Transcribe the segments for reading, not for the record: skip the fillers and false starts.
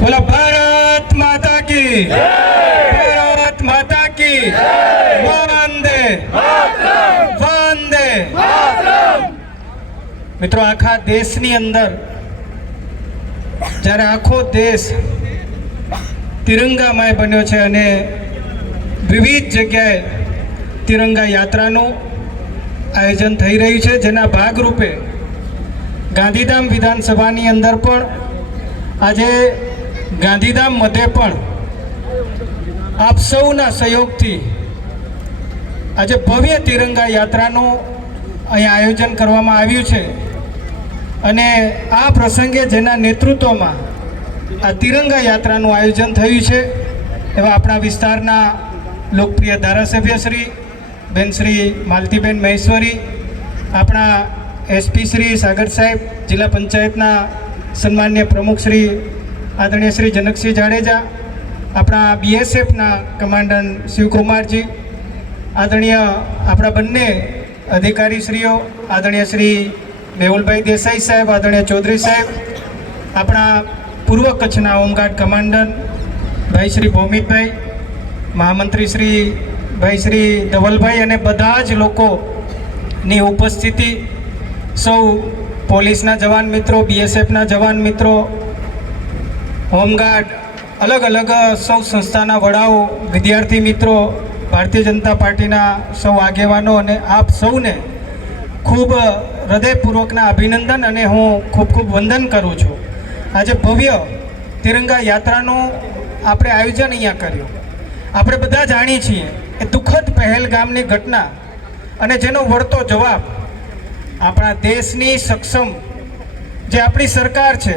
बोला भारत माता की, भारत माता की, वंदे वंदे। मित्रों, आखा देशनी अंदर જ્યારે આખો દેશ તિરંગામય બન્યો છે અને વિવિધ જગ્યાએ તિરંગા યાત્રાનું આયોજન થઈ રહ્યું છે, જેના ભાગરૂપે ગાંધીધામ વિધાનસભાની અંદર પણ આજે ગાંધીધામ મધ્યે પણ આપ સૌના સહયોગથી આજે ભવ્ય તિરંગા યાત્રાનું અહીં આયોજન કરવામાં આવ્યું છે। અને આ પ્રસંગે જેના નેતૃત્વમાં આ તિરંગા યાત્રાનું આયોજન થયું છે એવા આપણા વિસ્તારના લોકપ્રિય ધારાસભ્ય શ્રી બેન શ્રી માલતીબેન મહેશ્વરી, આપણા એસપી શ્રી સાગર સાહેબ, જિલ્લા પંચાયતના સન્માન્ય પ્રમુખ શ્રી આદરણીય શ્રી જનકસિંહ જાડેજા, આપણા બીએસએફના કમાન્ડન્ટ શિવકુમારજી, આદરણીય આપણા બંને અધિકારીશ્રીઓ આદરણીય શ્રી મેહુલભાઈ દેસાઈ સાહેબ, આદરણીય ચૌધરી સાહેબ, આપણા પૂર્વ કચ્છના હોમગાર્ડ કમાન્ડન્ટ ભાઈ શ્રી ભૌમિકભાઈ, મહામંત્રી શ્રી ભાઈ શ્રી ધવલભાઈ અને બધા જ લોકોની ઉપસ્થિતિ, સૌ પોલીસના જવાન મિત્રો, બીએસએફના જવાન મિત્રો, હોમગાર્ડ, અલગ અલગ સૌ સંસ્થાના વડાઓ, વિદ્યાર્થી મિત્રો, ભારતીય જનતા પાર્ટીના સૌ આગેવાનો અને આપ સૌને ખૂબ હૃદયપૂર્વકના અભિનંદન અને હું ખૂબ ખૂબ વંદન કરું છું। આજે ભવ્ય તિરંગા યાત્રાનું આપણે આયોજન અહીંયા કર્યું। આપણે બધા જાણીએ છીએ એ દુઃખદ પહેલગામની ઘટના અને જેનો વળતો જવાબ આપણા દેશની સક્ષમ જે આપણી સરકાર છે,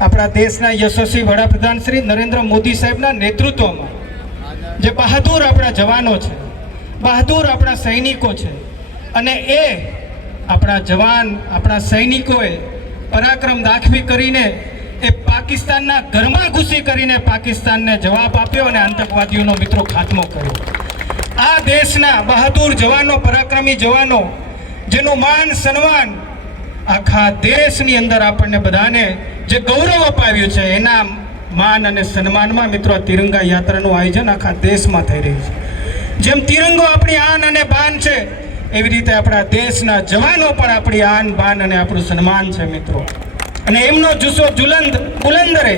આપણા દેશના યશસ્વી વડાપ્રધાન શ્રી નરેન્દ્ર મોદી સાહેબના નેતૃત્વમાં જે બહાદુર આપણા જવાનો છે, બહાદુર આપણા સૈનિકો છે, અને એ આપણા જવાન, આપણા સૈનિકોએ પરાક્રમ દાખવી કરીને એ પાકિસ્તાનના ઘરમાં ઘૂસી કરીને પાકિસ્તાનને જવાબ આપ્યો અને આતંકવાદીઓનો મિત્રો ખાત્મો કર્યો। આ દેશના બહાદુર જવાનો, પરાક્રમી જવાનો, જેનું માન સન્માન આખા દેશની અંદર આપણને બધાને જે ગૌરવ અપાવ્યું છે, એના માન અને સન્માનમાં મિત્રો તિરંગા યાત્રાનું આયોજન આખા દેશમાં થઈ રહ્યું છે। જેમ તિરંગો આપણી આન અને બાન છે, એવી રીતે આપણા દેશના જવાનો પણ આપણી આન બાન અને આપણું સન્માન છે મિત્રો। અને એમનો જુસ્સો બુલંદ રહે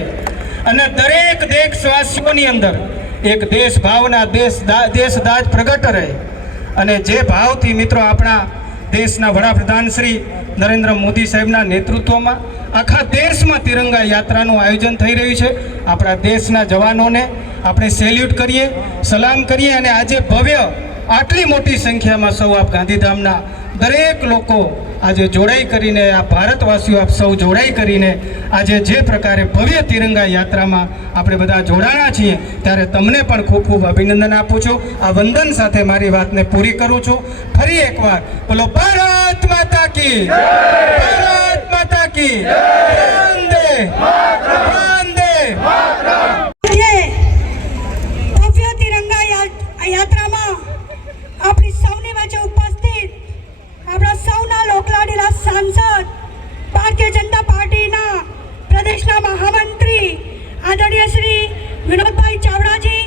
અને દરેક દેશવાસીઓની અંદર એક દેશ ભાવના, દેશદાજ પ્રગટ રહે અને જે ભાવથી મિત્રો આપણા દેશના વડાપ્રધાન શ્રી નરેન્દ્ર મોદી સાહેબના નેતૃત્વમાં આખા દેશમાં તિરંગા યાત્રાનું આયોજન થઈ રહ્યું છે। આપણા દેશના જવાનોને આપણે સેલ્યુટ કરીએ, સલામ કરીએ અને આજે ભવ્ય આટલી મોટી સંખ્યામાં સૌ આપ ગાંધીધામના દરેક લોકો આજે જોડાઈ કરીને, આ ભારતવાસીઓ આપ સૌ જોડાઈ કરીને આજે જે પ્રકારે ભવ્ય તિરંગા યાત્રામાં આપણે બધા જોડાણા છીએ, ત્યારે તમને પણ ખૂબ ખૂબ અભિનંદન આપું છું। આ વંદન સાથે મારી વાતને પૂરી કરું છું। ફરી એકવાર બોલો ભારત માતા કી, ભારત માતા કી, વંદે વંદે। ભવ્ય તિરંગા યાત્રામાં આપણી સૌની વચ્ચે ઉપસ્થિત આપણા સૌના લોકલાડીલા સાંસદ, ભારતીય જનતા પાર્ટીના પ્રદેશના મહામંત્રી આદરણીય શ્રી વિનોદભાઈ ચાવડાજી,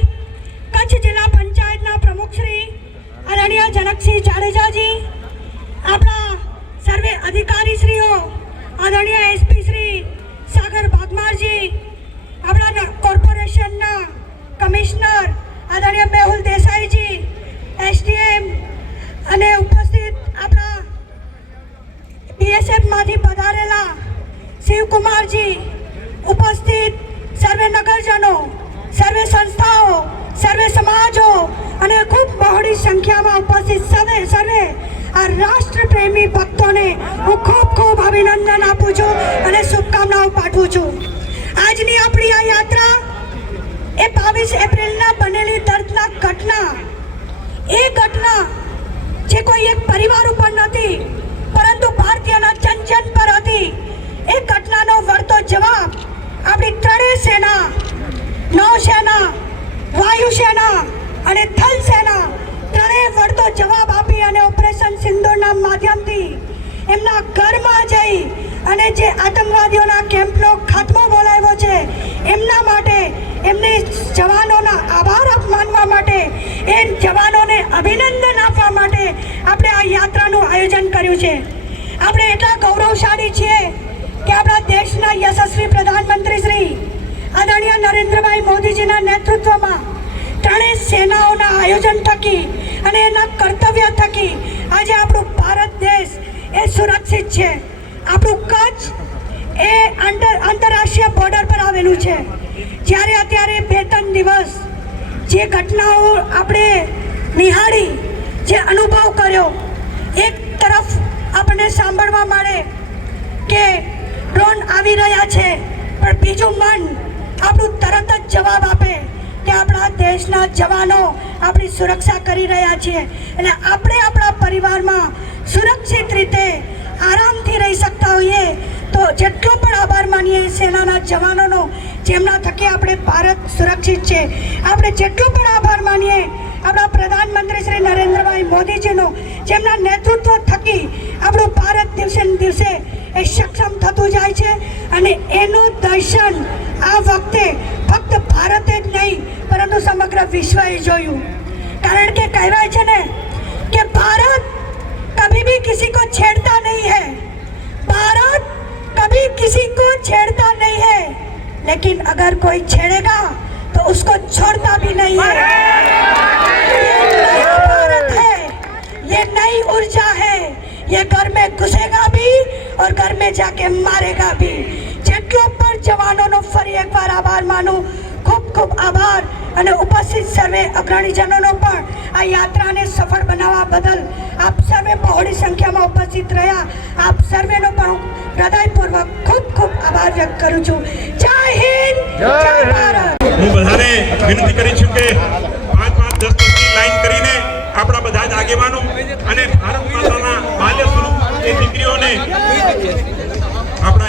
કચ્છ જિલ્લા પંચાયતના પ્રમુખ શ્રી આદરણીય જનકસિંહ જાડેજાજી, આપણા સર્વે અધિકારીશ્રીઓ આદરણીય એસપી શ્રી સાગર ભાગમારજી, આપણા કોર્પોરેશનના કમિશનર આદરણીય મેહુલ દેસાઈજી, એસડીએમ અને ઉપસ્થિત આપણા બીએસએફમાંથી પધારેલા શિવકુમારજી, ઉપસ્થિત સર્વે નગરજનો, સર્વે સંસ્થાઓ, સર્વે સમાજો અને ખૂબ બહોળી સંખ્યામાં ઉપસ્થિત સર્વે આ રાષ્ટ્રપ્રેમી ભક્તોને હું ખૂબ ખૂબ અભિનંદન આપું છું અને શુભકામનાઓ પાઠવું છું। આજની આપણી આ યાત્રા એ 22 એપ્રિલના બનેલી દર્દનાક ઘટના, એ ઘટના જે કોઈ એક પરિવાર ઉપર નથી પરંતુ ભારતીયના જન પર હતી। એ ઘટનાનો વળતો જવાબ આપણી ત્રણેય સેના, નૌસેના, વાયુસેના અને થલ સેના ત્રણેય વળતો જવાબ આપી અને ઓપરેશન સિંદૂરના માધ્યમથી એમના ઘરમાં જઈ અને જે આતંકવાદીઓના કેમ્પનો ખાત્મો બોલાવ્યો છે, એમના એ જવાનોને અભિનંદન આપવા માટે આપણે આ યાત્રાનું આયોજન કર્યું છે. આપણે એટલા ગૌરવશાળી છીએ કે આપણા દેશના યશસ્વી પ્રધાનમંત્રી શ્રી આદરણીય નરેન્દ્રભાઈ મોદીજીના નેતૃત્વમાં ત્રણેય સેનાઓના આયોજન થકી અને એના કર્તવ્ય થકી આજે આપણું ભારત દેશ એ સુરક્ષિત છે. આપણું કચ્છ એ આંતરરાષ્ટ્રીય બોર્ડર પર આવેલું છે. જ્યારે અત્યારે 2-3 દિવસ જે ઘટનાઓ આપણે નિહાળી, જે અનુભવ કર્યો, એક તરફ આપણને સાંભળવા મળે કે ડ્રોન આવી રહ્યા છે, પણ બીજું મન આપણું તરત જ જવાબ આપે કે આપણા દેશના જવાનો આપણી સુરક્ષા કરી રહ્યા છે. એટલે આપણે આપણા પરિવારમાં સુરક્ષિત રીતે આરામથી રહી શકતા હોઈએ તો જેટલો પણ આભાર માનીએ સેનાના જવાનોનો, જેમના થકી આપણે ભારત સુરક્ષિત છે. આપણે જેટલો પણ આભાર માનીએ આપણા પ્રધાનમંત્રી શ્રી નરેન્દ્રભાઈ મોદીજીનો, જેમના નેતૃત્વ થકી આપણું ભારત દિવસે ને દિવસે એ સક્ષમ થતું જાય છે. અને એનું દર્શન આ વખતે ફક્ત ભારતે જ નહીં પરંતુ સમગ્ર વિશ્વએ જોયું. કારણ કે કહેવાય છે ને કે ભારત कभी भी किसी को छेड़ता नहीं है, भारत कभी किसी को छेड़ता नहीं है, लेकिन अगर कोई छेड़ेगा तो उसको छोड़ता भी नहीं है. ये नया भारत है, ये नई ऊर्जा है, ये घर में घुसेगा भी और घर में जाके मारेगा भी. જેટલો પણ જવાનોનો ફરી એકવાર આભાર માનું. ખૂબ ખૂબ આભાર. અને ઉપસ્થિત સર્વે અગ્રણીજનોનો પણ આ યાત્રાને સફળ બનાવવા બદલ આપ સર્વે બહોળી સંખ્યામાં ઉપસ્થિત રહ્યા આપ સર્વેનો પણ હું હૃદયપૂર્વક ખૂબ ખૂબ આભાર વ્યક્ત કરું છું. જય હિન્દ, જય ભારત. હું બધાને વિનંતી કરી છું કે 5-5, 10-10ની લાઈન કરીને આપણા બધા જ આગેવાનો અને ભારત માતાના બાલ્ય સ્વરૂપ એ દીકરીઓને